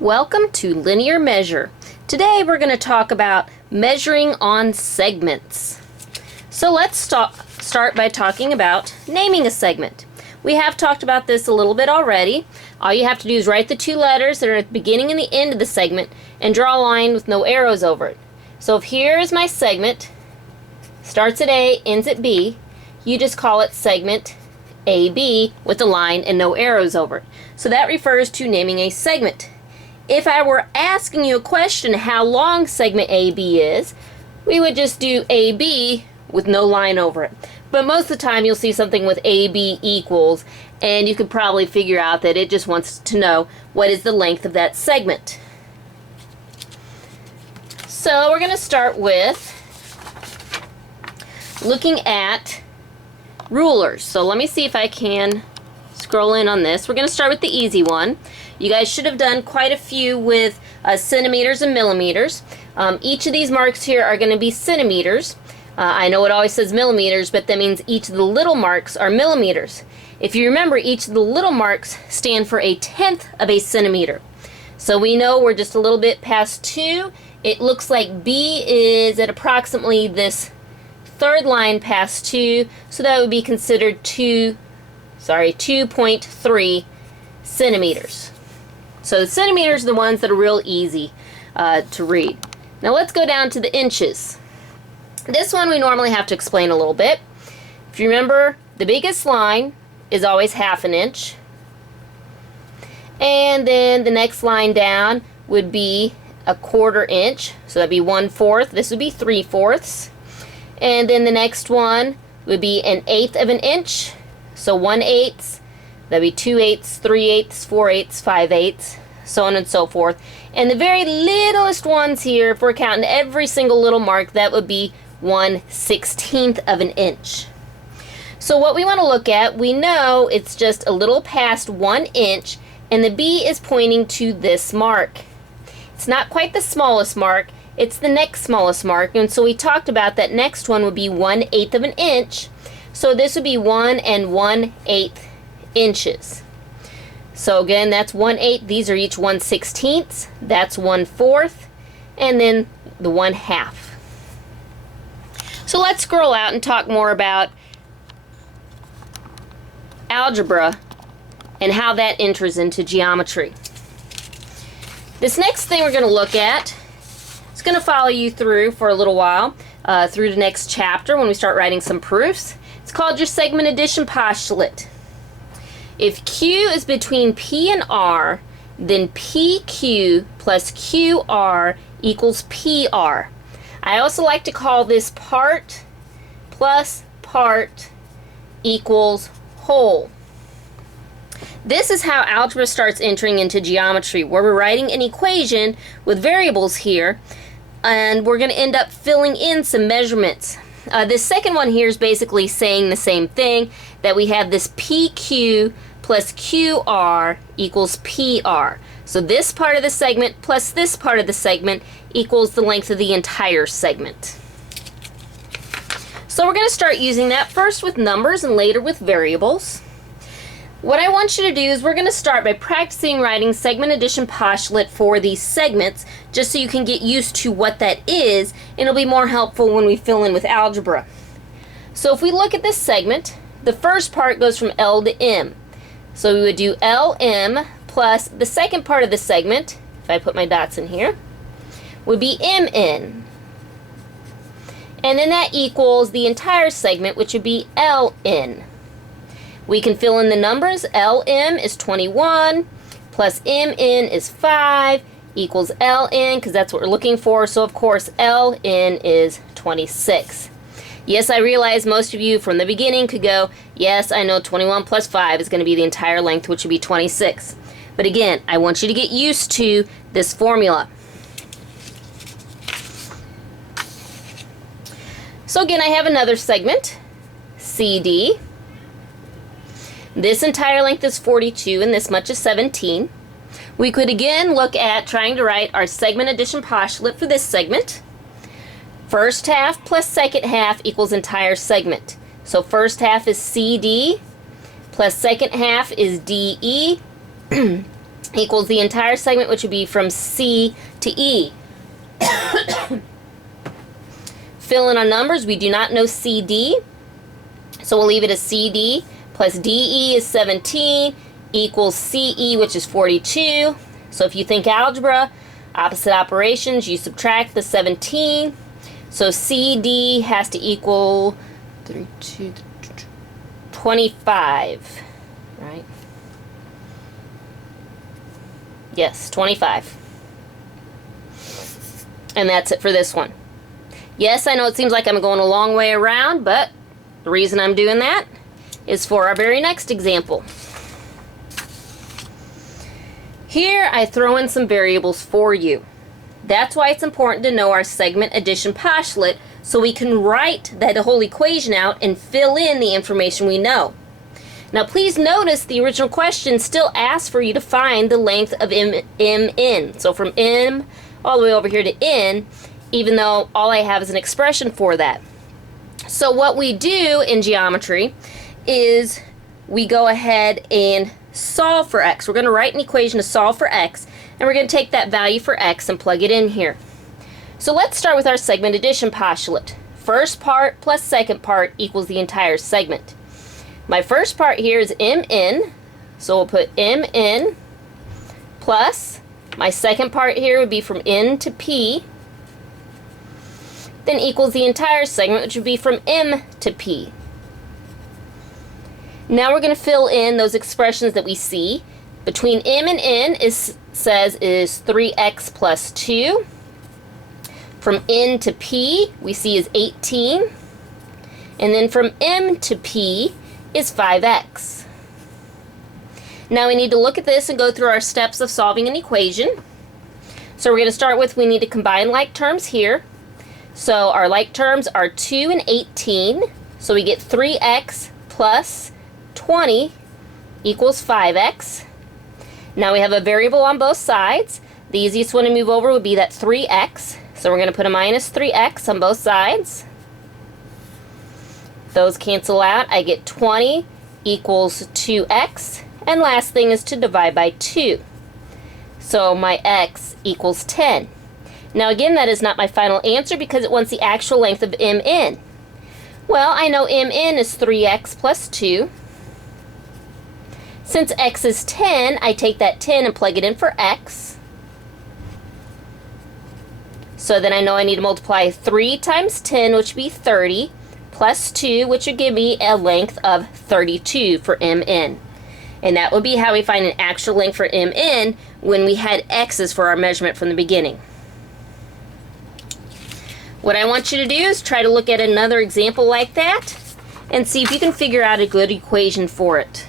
Welcome to Linear Measure. Today we're going to talk about measuring on segments. So let's start by talking about naming a segment. We have talked about this a little bit already. All you have to do is write the two letters that are at the beginning and the end of the segment and draw a line with no arrows over it. So if here is my segment, starts at A, ends at B, you just call it segment AB with a line and no arrows over it. So that refers to naming a segment. If I were asking you a question how long segment AB is, we would just do AB with no line over it. But most of the time you'll see something with AB equals, and you can probably figure out that it just wants to know what is the length of that segment. So we're going to start with looking at rulers. So let me see if I can scroll in on this. We're going to start with the easy one. You guys should have done quite a few with centimeters and millimeters. Each of these marks here are going to be centimeters. I know it always says millimeters, but that means each of the little marks are millimeters. If you remember, each of the little marks stand for a tenth of a centimeter. So we know we're just a little bit past 2. It looks like B is at approximately this third line past 2, so that would be considered 2.3 centimeters. So the centimeters are the ones that are real easy to read. Now let's go down to the inches. This one we normally have to explain a little bit. If you remember, the biggest line is always ½ an inch. And then the next line down would be a 1/4 inch. So that'd be 1/4. This would be 3/4. And then the next one would be an 1/8 of an inch. So 1/8. That'd be 2/8, 3/8, 4/8, 5/8, so on and so forth. And the very littlest ones here, if we're counting every single little mark, that would be 1/16 of an inch. So what we want to look at, we know it's just a little past 1 inch, and the B is pointing to this mark. It's not quite the smallest mark, it's the next smallest mark, and so we talked about that next one would be 1/8 of an inch. So this would be 1 1/8 inches. So again, that's 1/8. These are each 1/16. That's 1/4, and then the 1/2. So let's scroll out and talk more about algebra and how that enters into geometry. This next thing we're going to look at is going to follow you through for a little while, through the next chapter when we start writing some proofs. It's called your segment addition postulate. If Q is between P and R, then PQ plus QR equals PR. I also like to call this part plus part equals whole. This is how algebra starts entering into geometry, where we're writing an equation with variables here, and we're going to end up filling in some measurements. This second one here is basically saying the same thing, that we have this PQ plus QR equals PR. So this part of the segment plus this part of the segment equals the length of the entire segment. So we're going to start using that first with numbers and later with variables. What I want you to do is we're going to start by practicing writing segment addition postulate for these segments, just so you can get used to what that is, and it'll be more helpful when we fill in with algebra. So if we look at this segment, the first part goes from L to M. So we would do LM plus the second part of the segment, if I put my dots in here, would be MN. And then that equals the entire segment, which would be LN. We can fill in the numbers. LM is 21 plus MN is 5 equals LN, because that's what we're looking for. So of course LN is 26. Yes, I realize most of you from the beginning could go, yes, I know 21 plus 5 is going to be the entire length, which would be 26. But again, I want you to get used to this formula. So again, I have another segment, CD. This entire length is 42 and this much is 17. We could again look at trying to write our segment addition postulate for this segment. First half plus second half equals entire segment. So first half is CD plus second half is DE equals the entire segment, which would be from C to E. Fill in our numbers. We do not know CD, so we'll leave it as CD plus DE is 17 equals CE, which is 42. So if you think algebra, opposite operations, you subtract the 17. So CD has to equal 25, right? Yes, 25. And that's it for this one. Yes, I know it seems like I'm going a long way around, but the reason I'm doing that is for our very next example. Here I throw in some variables for you. That's why it's important to know our segment addition postulate so we can write that whole equation out and fill in the information we know. Now please notice the original question still asks for you to find the length of mn. So from m all the way over here to n, even though all I have is an expression for that. So what we do in geometry is we go ahead and solve for x. We're going to write an equation to solve for x, and we're going to take that value for x and plug it in here. So let's start with our segment addition postulate. First part plus second part equals the entire segment. My first part here is mn, so we'll put mn plus my second part here would be from n to p, then equals the entire segment, which would be from m to p. Now we're going to fill in those expressions that we see. Between m and n is 3x plus 2. From n to p we see is 18. And then from m to p is 5x. Now we need to look at this and go through our steps of solving an equation. So we're going to start with, we need to combine like terms here. So our like terms are 2 and 18. So we get 3x plus 20 equals 5x. Now we have a variable on both sides. The easiest one to move over would be that 3x. So we're going to put a minus 3x on both sides. Those cancel out. I get 20 equals 2x. And last thing is to divide by 2. So my x equals 10. Now again, that is not my final answer because it wants the actual length of mn. Well, I know mn is 3x plus 2. Since x is 10, I take that 10 and plug it in for x. So then I know I need to multiply 3 times 10, which would be 30, plus 2, which would give me a length of 32 for mn. And that would be how we find an actual length for mn when we had x's for our measurement from the beginning. What I want you to do is try to look at another example like that and see if you can figure out a good equation for it.